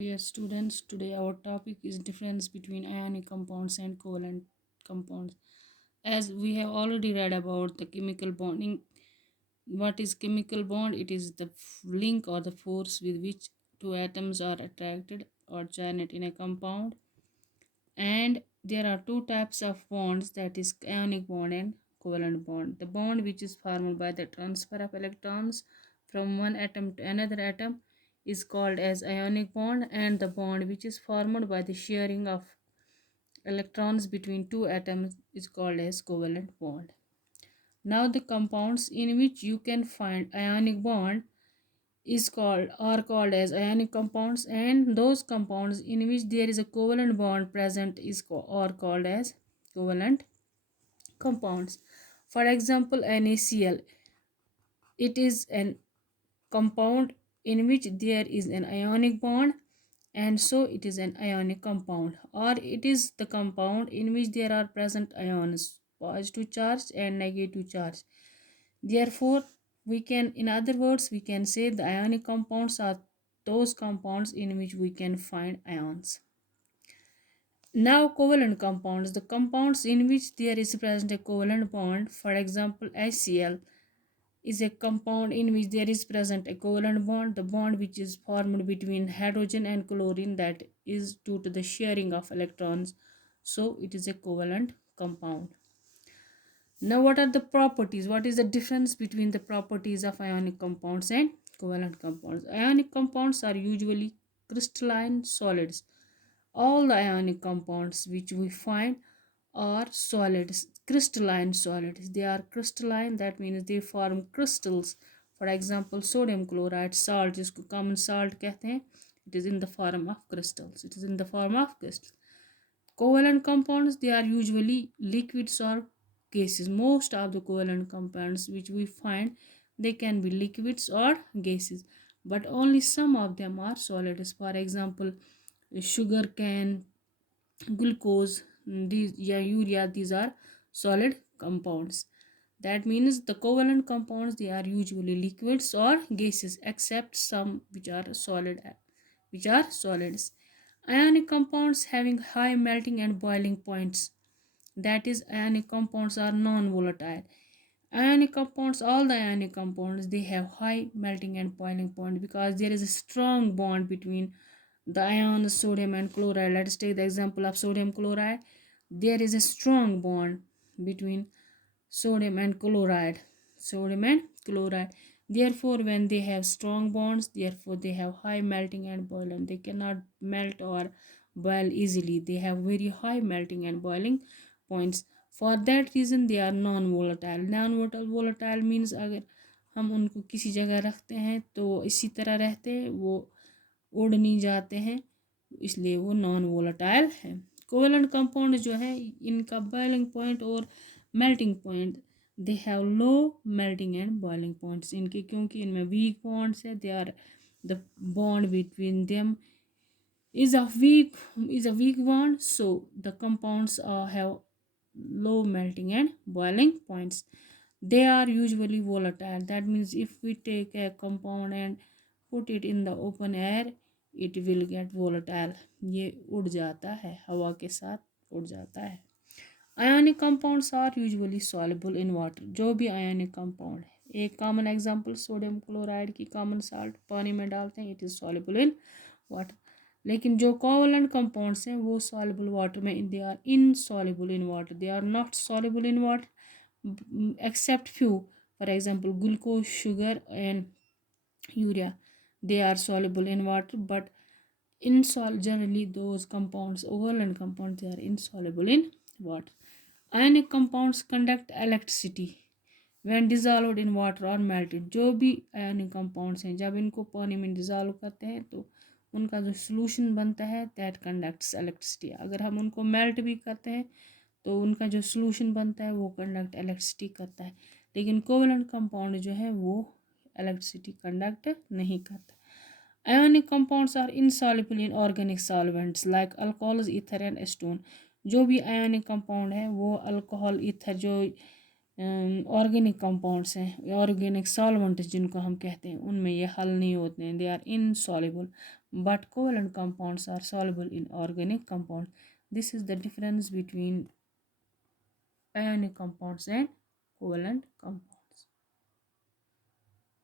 Dear students, today our topic is difference between ionic compounds and covalent compounds. As we have already read about the chemical bonding, what is chemical bond? It is the link or the force with which two atoms are attracted or joined in a compound. And there are two types of bonds, that is ionic bond and covalent bond. The bond which is formed by the transfer of electrons from one atom to another atom is called as ionic bond, and the bond which is formed by the sharing of electrons between two atoms is called as covalent bond. Now the compounds in which you can find ionic bond is called are called as ionic compounds, and those compounds in which there is a covalent bond present are called as covalent compounds. For example, NaCl, it is an compound in which there is an ionic bond, and so it is an ionic compound. Or it is the compound in which there are present ions, positive charge and negative charge. Therefore, we can, in other words, we can say the ionic compounds are those compounds in which we can find ions. Now, covalent compounds, the compounds in which there is present a covalent bond, for example, HCl is a compound in which there is present a covalent bond, the bond which is formed between hydrogen and chlorine, that is due to the sharing of electrons. So, it is a covalent compound. Now, what are the properties? What is the difference between the properties of ionic compounds and covalent compounds? Ionic compounds are usually crystalline solids. All the ionic compounds which we find are solids, crystalline solids. They are crystalline, that means they form crystals. For example, sodium chloride, salt, जिसको common salt कहते हैं, it is in the form of crystals. It is in the form of crystals. Covalent compounds, they are usually liquids or gases. Most of the covalent compounds which we find, they can be liquids or gases, but only some of them are solids. For example, sugar cane, glucose, urea, these are solid compounds. That means the covalent compounds, they are usually liquids or gases, except some which are solids. Ionic compounds having high melting and boiling points, that is, ionic compounds are non-volatile. Ionic compounds, all the ionic compounds, they have high melting and boiling point because there is a strong bond between the ions sodium and chloride. Let us take the example of sodium chloride. There is a strong bond between sodium and chloride. Sodium and chloride. Therefore, when they have strong bonds, therefore they have high melting and boiling. They cannot melt or boil easily. They have very high melting and boiling points. For that reason, they are non-volatile. Non-volatile means अगर हम उनको किसी जगह रखते हैं तो इसी तरह रहते हैं, वो उड़ नहीं जाते हैं, इसलिए वो नॉन वोलेटाइल है. कोवेलेंट कंपाउंड जो है, इनका बॉइलिंग पॉइंट और melting point, they have low melting and boiling points इनके, क्योंकि इनमें वीक बॉन्ड्स है. They are the bond between them is a weak bond, so the compounds have low melting and boiling points. They are usually volatile. That means if we take a compound and put it in the open air, it will get volatile. ये उड़ जाता है, हवा के साथ उड़ जाता है. Ionic compounds are usually soluble in water. जो भी ionic compound है, एक common example सोडियम क्लोराइड की common salt पानी में डालते हैं, it is soluble in water. लेकिन जो कोवेलेंट कंपाउंड्स हैं वो soluble water में, they are insoluble in water. They are not soluble in water except few. For example, glucose, sugar and urea, they are soluble in water, but generally those compounds, covalent compounds, they are insoluble in water. Ionic compounds conduct electricity when dissolved in water or melted. जो भी ionic compounds हैं, जब इनको पानी में dissolve करते हैं तो उनका जो solution बनता है, that conducts electricity. अगर हम उनको melt भी करते हैं तो उनका जो solution बनता है वो conduct electricity करता है. लेकिन covalent compound जो है वो electricity conduct नहीं करता. Ionic compounds are insoluble in organic solvents like alcohols, ether and acetone. जो भी ionic compound है वो alcohol, ether, जो ऑर्गेनिक कंपाउंड्स हैं, ऑर्गेनिक सॉल्वेंट्स जिनको हम कहते हैं, उनमें ये हल नहीं होते हैं, they are insoluble, but covalent compounds are soluble in organic compound. This is the difference between ionic compounds and covalent compounds.